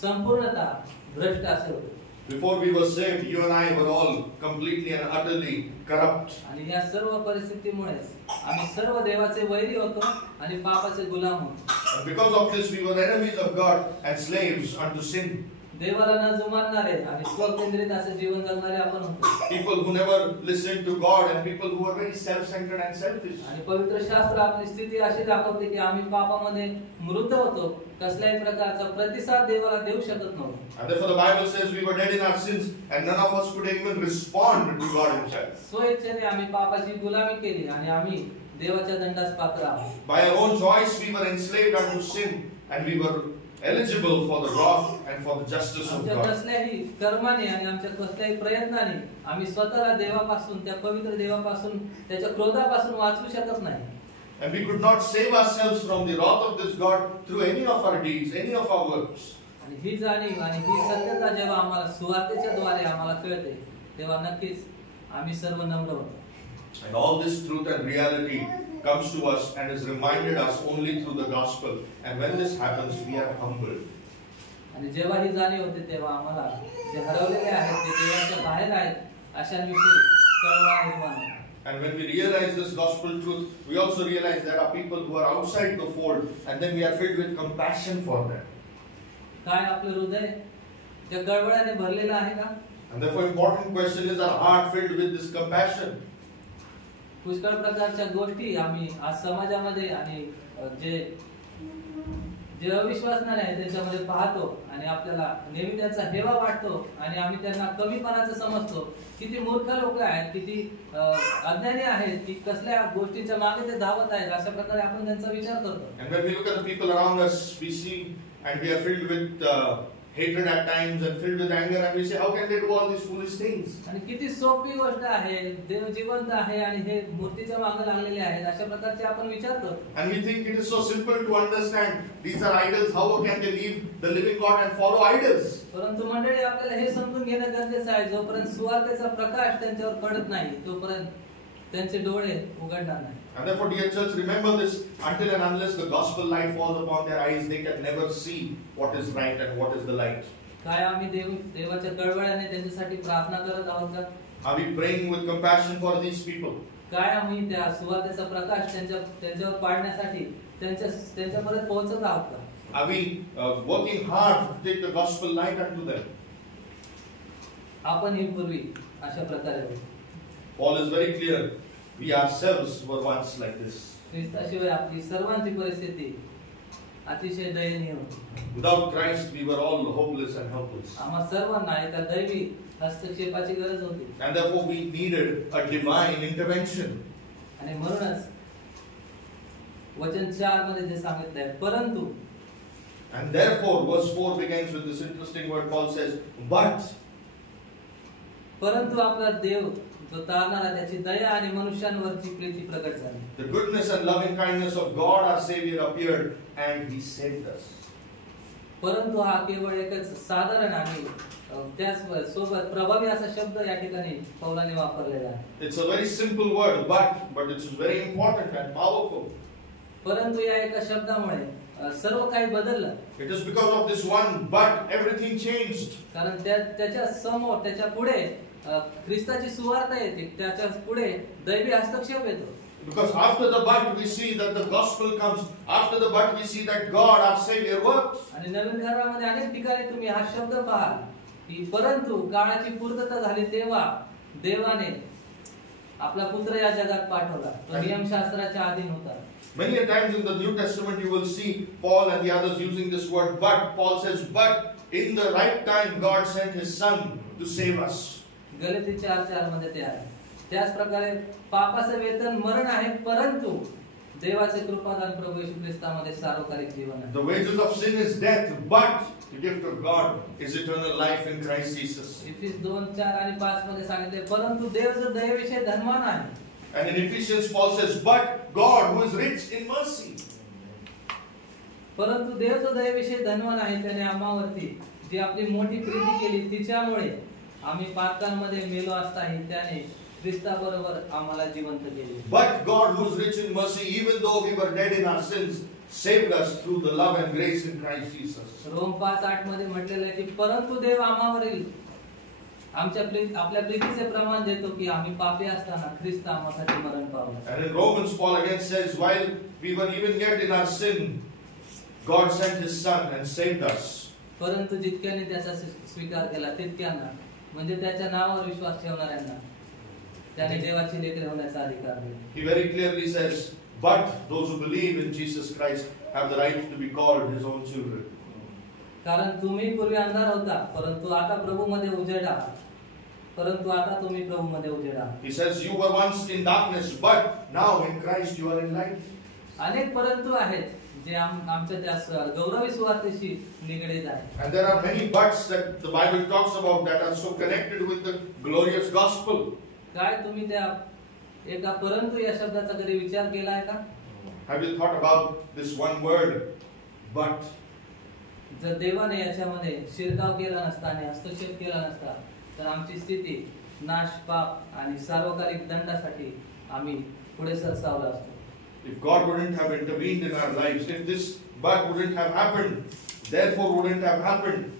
संपूर्णतः भ्रष्ट असे होतो. Before we were saved, you and I were all completely and utterly corrupt. आणि या सर्व परिस्थितीमुळेच आम्ही सर्व देवाचे वैरी होतो आणि पापाचे गुलाम होतो. And because of this, we were enemies of God and slaves unto sin. देवाला न जुमानणारे आणि स्वकेंद्रित असे जीवन जगणारे आपण होतो. People who never listened to God and people who were very self-centered and selfish. आणि पवित्र शास्त्र आपली स्थिती अशी दाखवते की आम्ही पापामध्ये मृत होतो. कसल्याही प्रकारचा प्रतिसाद देवाला देऊ शकत नव्हतो. And therefore the Bible says we were dead in our sins and none of us could even respond to God himself. स्वइच्छेने आम्ही पापाची गुलामी केली आणि आम्ही देवाच्या दंडास पात्र आहोत. By our own choice we were enslaved unto sin and we were eligible for the wrath and for the justice of आमच्या God. कसल्याही कर्माने आणि आमच्या कसल्याही प्रयत्नाने आम्ही स्वतःला देवापासून, त्या पवित्र देवापासून, त्याच्या क्रोधापासून वाचवू शकत नाही. And we could not save ourselves from the wrath of this God through any of our deeds, any of our works. आणि ही जाणीव आणि ही सत्यता जेव्हा आम्हाला सुवार्तेच्या द्वारे आम्हाला कळते, तेव्हा नक्कीच आम्ही सर्व नम्र होतो. And all this truth and reality comes to us and is reminded us only through the gospel. And when this happens, we are humbled. आणि जेव्हा ही जाणीव होते तेव्हा आम्हाला जे हरवलेले आहेत, ते देवाच्या बाहेर आहेत, अशांविषयी कळवळा निर्माण होते. And when we realize this gospel truth, we also realize there are people who are outside the fold, and then we are filled with compassion for them. काय आपलं हृदय त्या कळवळ्याने भरलेलं आहे का? And therefore, important question is, our heart filled with this compassion? पुष्कळ प्रकारच्या गोष्टी आम्ही आज समाजामध्ये आणि जे अविश्वासणारे आहेत त्याच्यामध्ये पाहतो आणि आपल्याला नेहमी त्याचा हेवा वाटतो आणि आम्ही त्यांना कमीपणाचं समजतो. किती मूर्ख लोक आहेत, किती अज्ञानी आहेत, की कसल्या गोष्टीच्या मागे ते धावत आहेत, अशा प्रकारे आपण त्यांचा विचार करतो. And when we look at the people around us, we see and we are filled with hatred at times and filled with anger, and we say, how can they do all these foolish things? आणि किती सोपी गोष्ट आहे, देव जिवंत आहे आणि हे मूर्तीच्या मागे लागलेले आहेत, अशा प्रकारचे आपण विचार करतो. And we think it is so simple to understand. These are idols. How can they leave the living God and follow idols? परंतु मंडळी, आपल्याला हे समजून घेणं गरजेचं आहे, जोपर्यंत सुवार्तेचा प्रकाश त्यांच्यावर पडत नाही तोपर्यंत त्यांचे डोळे उघडणार नाही. And therefore, dear church, remember this, until and unless the gospel light falls upon their eyes, they can never see what is right and what is the light. काय आम्ही देवाच्या कळवळ्याने त्यांच्यासाठी प्रार्थना करत आहोत का? Are we praying with compassion for these people? काय आम्ही त्या सुवार्तेचा प्रकाश त्यांच्यावर पाडण्यासाठी त्यांच्यापर्यंत पोहोचत आहोत का? Are we working hard to take the gospel light unto them? आपण ही पूर्वी अशा प्रकारे होतो. Paul is very clear. We ourselves were once like this. ख्रिस्ताशिवाय आपली सर्वांची परिस्थिती अतिशय दयनीय होती. Without Christ, we were all hopeless and helpless. आम्हा सर्वांना एका दैवी हस्तक्षेपाची गरज होती. And therefore, we needed a divine intervention. आणि म्हणूनच वचन 4 मध्ये जे सांगितले आहे, परंतु. And therefore, verse 4 begins with this interesting word. Paul says, but. परंतु आपला देव जो तारणारा, त्याची दया आणि मनुष्यांवरची प्रीती प्रकट झाली. The goodness and loving kindness of God our Savior appeared and He saved us. परंतु हा केवळ एकच साधारण आणि त्याच सोबत प्रभावी असा शब्द या ठिकाणी पौलाने वापरलेला आहे. It's a very simple word, but it's very important and powerful. परंतु या एका शब्दामुळे सर्व काही बदललं. It is because of this one but everything changed. कारण त्याच्या समोर, त्याच्या पुढे ख्रिस्ताची सुवार्ता येते, त्याच्या पुढे दैवी हस्तक्षेप येतो. Because after the but we see that the gospel comes. After the but we see that God our Savior works. आणि नवीन करारामध्ये अनेक ठिकाणी तुम्ही हा शब्द पाहाल की परंतु काळाची पूर्तता झाली तेव्हा देवाने आपला पुत्र या जगात पाठवला. तो नियमशास्त्राच्या अधीन होता. Many a times in the New Testament you will see Paul and the others using this word but. Paul says, but in the right time God sent His Son to save us. Galati 4:4 मध्ये ते आहे. त्याच प्रकारे पापाचं वेतन मरण आहे, परंतु देवाचे कृपादान प्रभू येशू ख्रिस्तामध्ये सार्वकालिक जीवन आहे. The wages of sin is death, but the gift of God is eternal life in Christ Jesus. इफिस 2:4 आणि 5 मध्ये सांगितले, परंतु देव जो दयेविषयी धनवान आहे. And in Ephesians Paul says, but God who is rich in mercy. परंतु देव जो दयेविषयी धनवान आहे, त्याने आम्हावरती जी आपली मोठी प्रीती केली, तिच्यामुळे आम्ही पातकांमध्ये मेलो असताही त्याने ख्रिस्ताबरोबर आम्हाला जिवंत केले. But God who is rich in mercy, even though we were dead in our sins, saved us through the love and grace in Christ Jesus. Rome 5:8 मध्ये म्हटलेलं आहे की परंतु देव आम्हावरील आपल्या प्रीतीचे प्रमाण देतो की आम्ही पापी असताना ख्रिस्त आम्हासाठी मरण पावला. And in Romans Paul again says, while we were even yet in our sin, God sent His Son and saved us. परंतु जितक्याने त्याचा स्वीकार केला तितक्यांना, म्हणजे त्याच्या नावावर विश्वास ठेवणाऱ्यांना त्याने देवाची लेकरे होण्याचा अधिकार दिला. He very clearly says, but those who believe in Jesus Christ have the right to be called His own children. कारण तुम्ही पूर्वी अंधार होता, परंतु आता प्रभूमध्ये उजेड आहात. परंतु आता तुम्ही प्रभूमध्ये उजेड आहात. He says, you were once in darkness, but now in Christ you are in light. अनेक परंतु आहेत जे आमच्या त्या गौरवी सुवार्तेशी निगडीत आहे. And there are many buts that the Bible talks about that are so connected with the glorious gospel. काय तुम्ही त्या एका परंतु या शब्दाचा कधी विचार केलाय का? Have you thought about this one word, but? जर देवाने याच्यामध्ये शिरकाव केला नसता आणि हस्तक्षेप केला नसता तर आमची स्थिती नाश, पाप आणि सार्वकालिक दंडासाठी आम्ही पुढे सरसावलो असतो. If God wouldn't have intervened in our lives, if this but wouldn't have happened, therefore wouldn't have happened,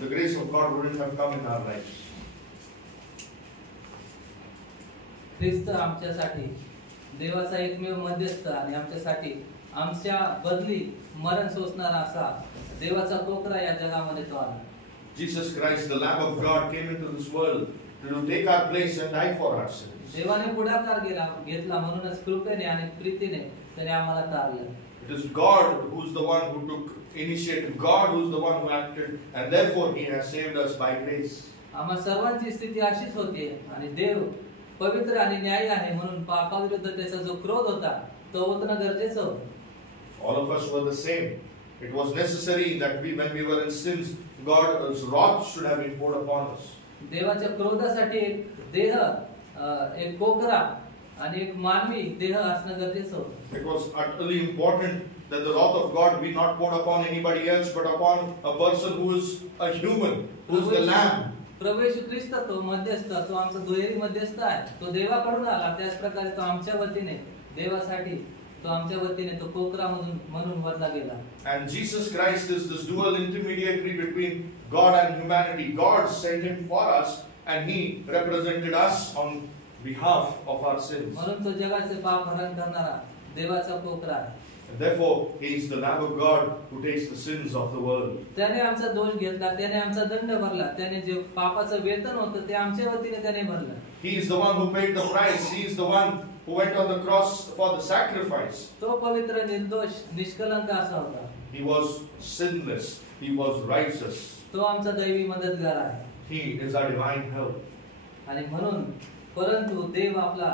the grace of God wouldn't have come in our lives. ख्रिस्त आमच्यासाठी देवाचा एकमेव मध्यस्थ आणि आमच्यासाठी आमच्या बदली मरण सोसणारा असा देवाचा कोकरा या जगामध्ये तो आला. Jesus Christ, the Lamb of God, came into this world to take our place and die for our sins. देवाने पुढाकार घेतला म्हणूनच कृपेने आणि प्रीतीने त्याने आम्हाला तारलं. It is God who's the one who took initiative, God who's the one who acted, and therefore He has saved us by grace. आम्हा सर्वांची स्थिती अशीच होती आणि देव पवित्र आणि न्यायी आहे म्हणून पापाविरुद्ध त्याचा जो क्रोध होता तो ओतणं गरजेचं होतं. All of us were the same. It was necessary that when we were in sins, God's wrath should have been poured upon us. देवाच्या क्रोधासाठी एक देह, एक कोकरा आणि एक मानवी देह असणं गरजेचं होतं. It was utterly important that the wrath of God be not poured upon anybody else, but upon a person who is a human, who is the Lamb. प्रभू येशू ख्रिस्त तो मध्यस्थ, तो आमचा दुहेरी मध्यस्थ आहे. तो देवाकडून आला, त्याच प्रकारे तो आमच्या वतीने देवासाठी तो आमच्या वतीने तो कोकरा म्हणून वरला गेला. And Jesus Christ is this dual intermediary between God and humanity. God sent him for us and he represented us on behalf of our sins. म्हणून तो जगाचे पाप हरण करणारा देवाचा कोकरा आहे. And therefore he is the Lamb of God who takes the sins of the world. त्याने आमचा दोष घेतला, त्याने आमचा दंड भरला, त्याने जे पापाचं वेतन होतं ते आमच्या वतीने त्याने भरलं. He is the one who paid the price. He is the one who went on the cross for the sacrifice. तो पवित्र, निर्दोष, निष्कलंक असा होता. He was sinless. He was righteous. तो आमचा दैवी मदतगार आहे. He is our divine help. आणि म्हणून परंतु देव आपला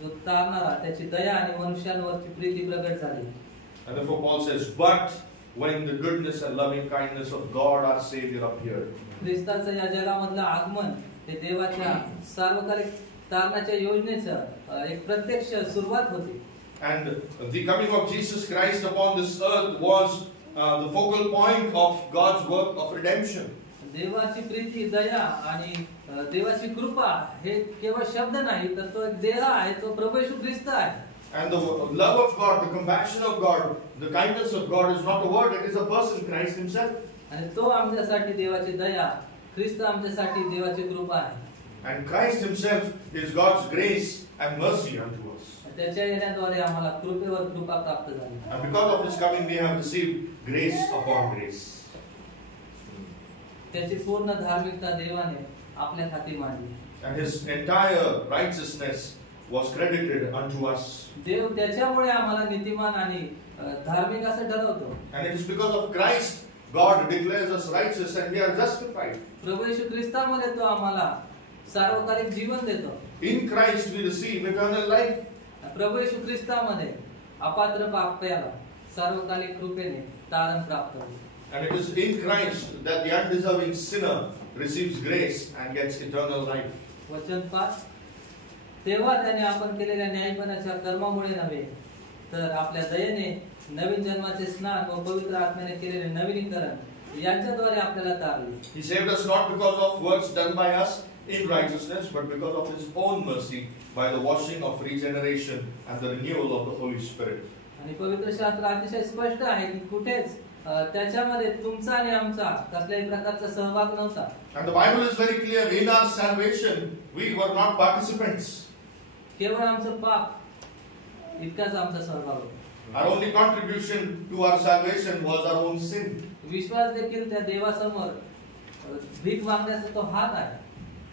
जो तारणारा त्याची दया आणि मनुष्यांवरची प्रीती प्रगट झाली. And therefore Paul says, but when the goodness and loving kindness of God our Savior appeared. ख्रिस्ताचं या जगामधलं आगमन हे देवाच्या सार्वकालिक तारणाच्या योजनेचं एक प्रत्यक्ष सुरुवात होती. And the coming of Jesus Christ upon this earth was the focal point of God's work of redemption. देवाची प्रीती, दया आणि देवाची कृपा हे केवळ शब्द नाही तर तो एक देह आहे, तो प्रभू येशू ख्रिस्त आहे. And the love of God, the compassion of God, the kindness of God is not a word, it is a person, Christ himself. आणि तो आमच्यासाठी देवाची दया, ख्रिस्त आमच्यासाठी देवाची कृपा आहे. And Christ himself is God's grace and mercy unto us. त्याच्या येण्याद्वारे आम्हाला कृपेवर कृपा प्राप्त झाली. And because of his coming we have received grace upon grace. त्याची पूर्ण धार्मिकता देवाने आपल्या हाती मांडली. And his entire righteousness was credited unto us. देव त्याच्यामुळे आम्हाला नीतिमान आणि धार्मिक असं ठरवतो. And it is because of Christ God declares us righteous and we are justified. प्रभू येशू ख्रिस्तामध्ये तो आम्हाला सार्वकालिक जीवन देतो. In Christ we receive eternal life. प्रभू येशू ख्रिस्तामध्ये अपात्र पाप्याला सार्वकालिक कृपेने तारण प्राप्त होते. And it is in Christ that the undeserving sinner receives grace and gets eternal life. वचन 5 तेव्हा त्याने आपण केलेल्या न्यायपणाच्या कर्मामुळे नव्हे तर आपल्या दयेने नवीन जन्माचे स्नान व पवित्र आत्म्याने केलेले नवीनीकरण यांच्याद्वारे आपल्याला तारले. He saved us not because of works done by us in righteousness, but because of his own mercy by the washing of regeneration and the renewal of the Holy Spirit. आणि पवित्र शास्त्र अतिशय स्पष्ट आहे की कुठेच त्याच्यामध्ये तुमचा आणि आमचा कसल्याही प्रकारचा सहभाग नव्हता. And the Bible is very clear, in our salvation we were not participants. केवळ आमचं पाप इतकाच आमचा सहभाग होता. Our only contribution to our salvation was our own sin. विश्वास देखील त्या देवासमोर भीक मागण्याचा तो हात आहे.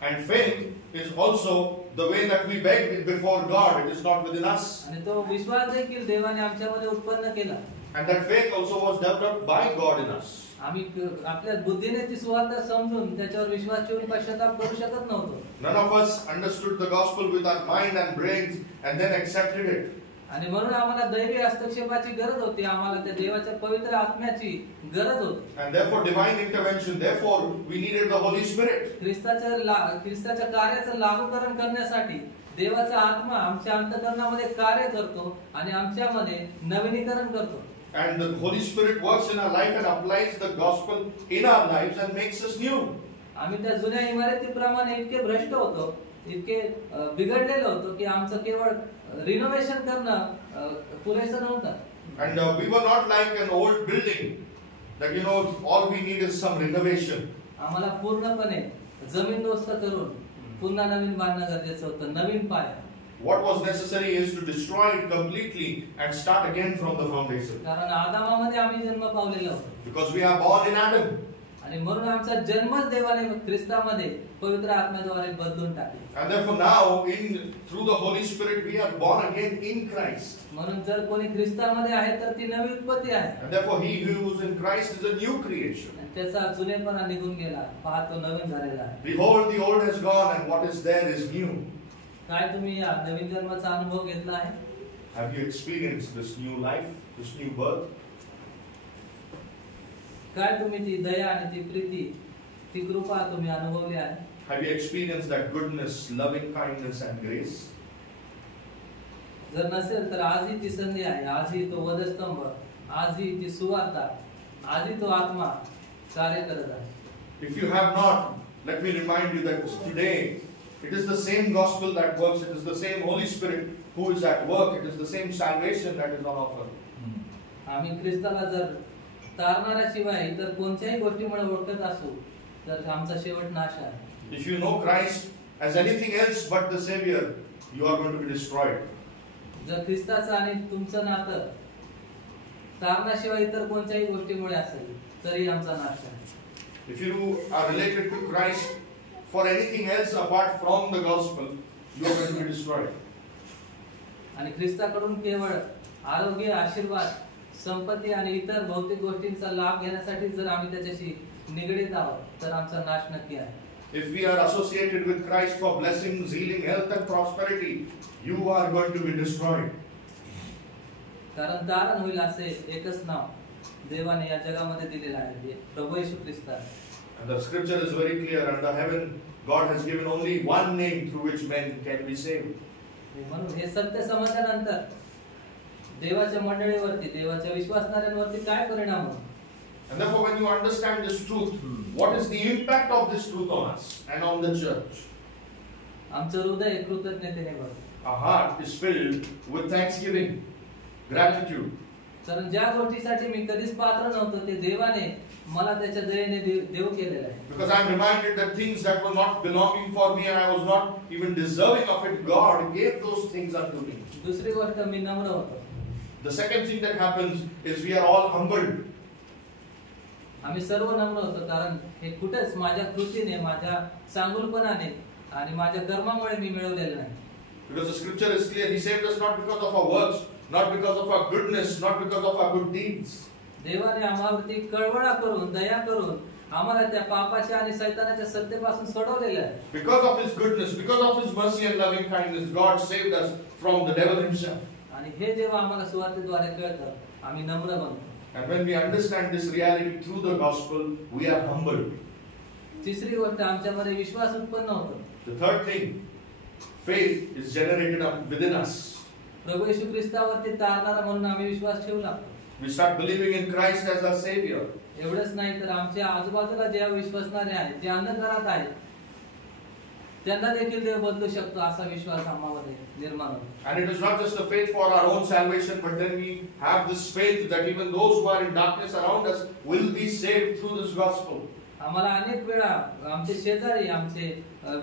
And faith is also the way that we beg before God. It is not within us. आणि तो विश्वास देखील देवाने आमच्यामध्ये उत्पन्न केला. And that faith also was developed by God in us. आम्ही आपल्या बुद्धीने ती सुवार्ता समजून त्याच्यावर विश्वास ठेवून पश्चाताप करू शकत नव्हतो. None of us understood the gospel with our mind and brains and then accepted it. आणि म्हणून आम्हाला दैवी हस्तक्षेपाची गरज होती, आम्हाला त्या देवाच्या पवित्र आत्म्याची गरज होती. And therefore divine intervention, therefore we needed the Holy Spirit. ख्रिस्ताच्या कार्याचं लागूकरण करण्यासाठी देवाचा आत्मा आमच्या अंतःकरणामध्ये कार्य करतो आणि आमच्यामध्ये नवीनीकरण करतो. And the Holy Spirit works in our life and applies the gospel in our lives and makes us new. आम्ही त्या जुन्या इमारतीप्रमाणे इतके भ्रष्ट होतो, इतके बिघडलेलो होतो की आमचं केवळ रिनोव्हेशन करणं पुरेसं नव्हतं. And we were not like an old building that all we need is some renovation. आम्हाला पूर्णपणे जमीनदोस्त करून पुन्हा नवीन बांधणं गरजेचं होतं, नवीन पाया. What was necessary is to destroy it completely and start again from the foundation. कारण आदामामध्ये आम्ही जन्म पावलेला होतो. Because we are born in Adam. आणि म्हणून आमचा जन्मच देवाने ख्रिस्तामध्ये पवित्र आत्म्याद्वारे बदलून टाकला. And therefore now through the Holy Spirit we are born again in Christ. म्हणून जर कोणी ख्रिस्तामध्ये आहे तर ती नवी उत्पत्ती आहे. And therefore he who is in Christ is a new creation. त्याचा जुनेपणा निघून गेला, पाहतो नवीन झालेला आहे. Behold, the old has gone and what is there is new. काय तुम्ही या नवीन जन्माचा अनुभव घेतला आहे? Have you experienced this new life, this new birth? काय तुम्ही ती दया आणि ती प्रीती, ती कृपा तुम्ही अनुभवली आहे? Have you experienced that goodness, loving kindness and grace? जर नसेल तर आजही ती संधी आहे, आजही तो वधस्तंभ, आजही ती सुवार्ता, आजही तो आत्मा कार्य करत आहे. If you have not, let me remind you that today it is the same gospel that works, it is the same Holy Spirit who is at work, it is the same salvation that is on offer. आम्ही ख्रिस्ताला जर तारणाऱ्याशिवाय इतर कोणत्याही गोष्टीमुळे ओळखत असू तर आमचा शेवट नाश आहे. If you know Christ as anything else but the Savior, you are going to be destroyed. जर ख्रिस्ताचं आणि तुमचं नातं तारणाशिवाय इतर कोणत्याही गोष्टीमुळे असेल तरी आमचा नाश आहे. If you are related to Christ for anything else apart from the gospel, you are going to be destroyed. आणि ख्रिस्ताकडून केवळ आरोग्य, आशीर्वाद, संपत्ती आणि इतर भौतिक गोष्टींचा लाभ घेण्यासाठी जर आम्ही त्याच्याशी निगडीत आहोत तर आमचा नाश नक्की आहे. If we are associated with Christ for blessings, healing, health and prosperity, you are going to be destroyed. कारण तारण होईल असे एकच नाव देवाने या जगामध्ये दिलेलं आहे, प्रभू येशू ख्रिस्त. And the scripture is very clear. Under heaven, God has given only one name through which men can be saved. म्हणून हे सत्य समजल्यानंतर देवाच्या मंडळीवरती, देवाच्या विश्वासणाऱ्यांवरती काय परिणाम होतो? And therefore, when you understand this truth, what is the impact of this truth on us and on the church? आमचं हृदय कृतज्ञतेने भरतं. Our heart is filled with thanksgiving, gratitude. कारण ज्या गोष्टीसाठी मी कधीच पात्र नव्हतो ते देवाने मला त्याच्या दयेने देव केलेला आहे. Because I am reminded that things that were not belonging for me and I was not even deserving of it, God gave those things unto me. दुसरी गोष्ट, मी नम्र होतो. The second thing that happens is we are all humbled. आम्ही सर्व नम्र होतो कारण हे कुठेच माझ्या कृतीने, माझ्या चांगुलपणाने आणि माझ्या कर्मामुळे मी मिळवलेलं नाही. Because the scripture is clear, He saved us not because of our works, not because of our goodness, not because of our good deeds. देवाने आम्हावरती कळवळा करून, दया करून आम्हाला त्या पापाच्या आणि शैतानाच्या सत्तेपासून सोडवलेलं आहे. Because of His goodness, because of His mercy and loving kindness, God saved us from the devil himself. आणि हे जेव्हा आम्हाला सुवार्तेद्वारे कळतं, आम्ही नम्र बनतो. And when we understand this reality through the gospel, we are humbled. तिसरी गोष्ट, आमच्यामध्ये विश्वास उत्पन्न होतो. The third thing, faith is generated within us. प्रभू येशू ख्रिस्तावरती तारणारा म्हणून आम्ही विश्वास ठेवू लागतो. We start believing in Christ as our Savior. एवढंच नाही तर आमच्या आजूबाजूला जे विश्वासणारे आहेत, जे अंधकारात आहेत, त्यांना देखील देव बदलू शकतो असा विश्वास आम्हामध्ये निर्माण होतो. And it is not just a faith for our own salvation, but then we have this faith that even those who are in darkness around us will be saved through this gospel. आम्हाला अनेक वेळा आमचे शेजारी, आमचे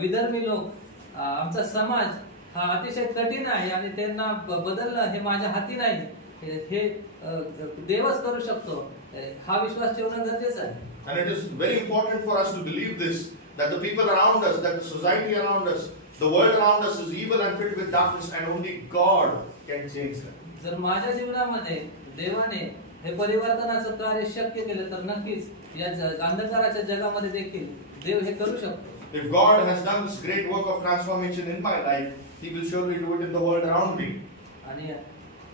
विधर्मी लोक, आमचा समाज हा अतिशय कठीण आहे आणि त्यांना बदलणं हे माझ्या हाती नाही, हे देवच करू शकतो, हा विश्वास ठेवणं गरजेचं आहे. And it is very important for us to believe this, that the people around us, that the society around us, the world around us is evil and filled with darkness and only God can change them. जर माझ्या जीवनामध्ये देवाने हे परिवर्तनाचं कार्य शक्य केलं तर नक्कीच या अंधकाराच्या जगामध्ये देखील देव हे करू शकतो. If God has done this great work of transformation in my life, He will surely do it in the world around me. आणि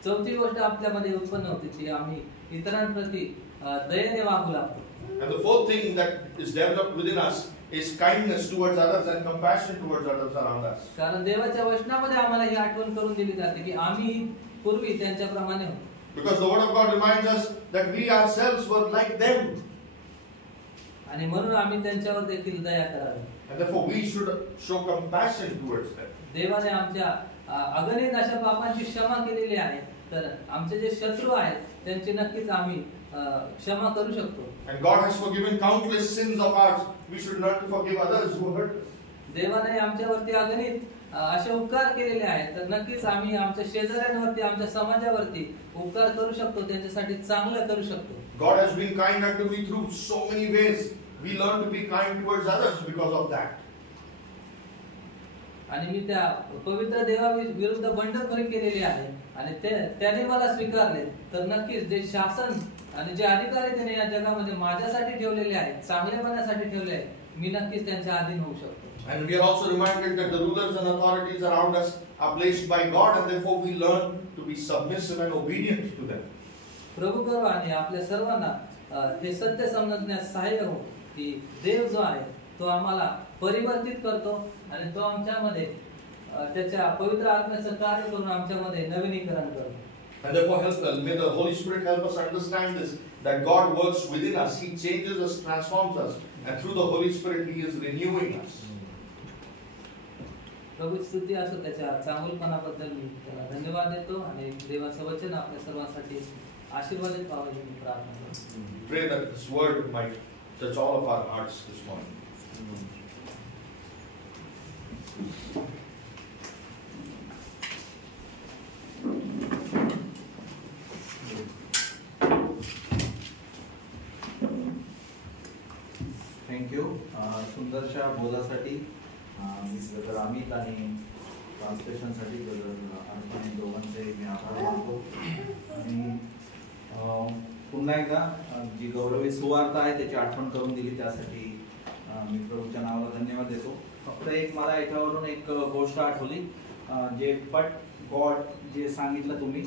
चौथी गोष्ट आपल्यामध्ये उत्पन्न होते ती आम्ही इतरांप्रती दयेने वागू लागतो. And the fourth thing that is developed within us is kindness towards others and compassion towards others around us. कारण देवाच्या वचनामध्ये आम्हाला ही आठवण करून दिली जाते की आम्ही पूर्वी त्यांच्याप्रमाणे होतो. Because the word of God reminds us that we ourselves were like them. आणि म्हणून आम्ही त्यांच्यावर देखील दया करावी. And therefore we should show compassion towards them. देवाने आमच्या अगणित अशा पापांची क्षमा केलेली आहे, तर आमचे जे शत्रू आहेत त्यांची नक्कीच आम्ही क्षमा करू शकतो. And God has forgiven countless sins of ours. We should learn to forgive others who hurt us. देवाने आमच्यावरती अगणित असे उपकार केलेले आहेत, तर नक्कीच आम्ही आमच्या शेजाऱ्यांवरती, आमच्या समाजावरती उपकार करू शकतो, त्यांच्यासाठी चांगलं करू शकतो. God has been kind unto me through so many ways. We learn to be kind towards others because of that. आणि मी त्या पवित्र देवाविरुद्ध बंडखोरी केलेली आहे आणि त्याने मला स्वीकारले, तर नक्कीच जे शासन आणि जे अधिकारी त्याने या जगामध्ये माझ्यासाठी ठेवलेले आहेत, चांगलेपणासाठी ठेवले आहेत, मी नक्कीच त्यांच्या अधीन होऊ शकतो. And we are also reminded that the rulers and authorities around us are placed by God, and therefore we learn to be submissive and obedient to them. प्रभू करू आणि आपल्या सर्वांना हे सत्य समजण्यास सहाय्य हो की देव जो आहे तो आम्हाला परिवर्तित करतो आणि तो आमच्यामध्ये त्याच्या पवित्र आत्म्याचं कार्य करून आमच्यामध्ये नवीनीकरण करतो. And therefore may the Holy Spirit help us understand this, that God works within us. He changes us, transforms us, and through the Holy Spirit He is renewing us. प्रभू स्तुती असो त्याच्या चांगुलपणाबद्दल मी त्याला धन्यवाद देतो आणि देवाचं वचन आपल्या सर्वांसाठी आशीर्वादित व्हावं ही मी प्रार्थना करतो. Pray that this word might touch all of our hearts this morning. Thank you. सुंदरशा बोधासाठी ब्रदर अमित आणि ट्रान्सलेशनसाठी ब्रदर दोघांचे मी आभार मानतो. आणि पुन्हा एकदा जी गौरवी सुवार्थ आहे त्याची आठवण करून दिली त्यासाठी मी प्रभूच्या नावाला धन्यवाद देतो. फक्त एक मला याच्यावरून एक गोष्ट आठवली, जे बट गॉड जे सांगितलं तुम्ही,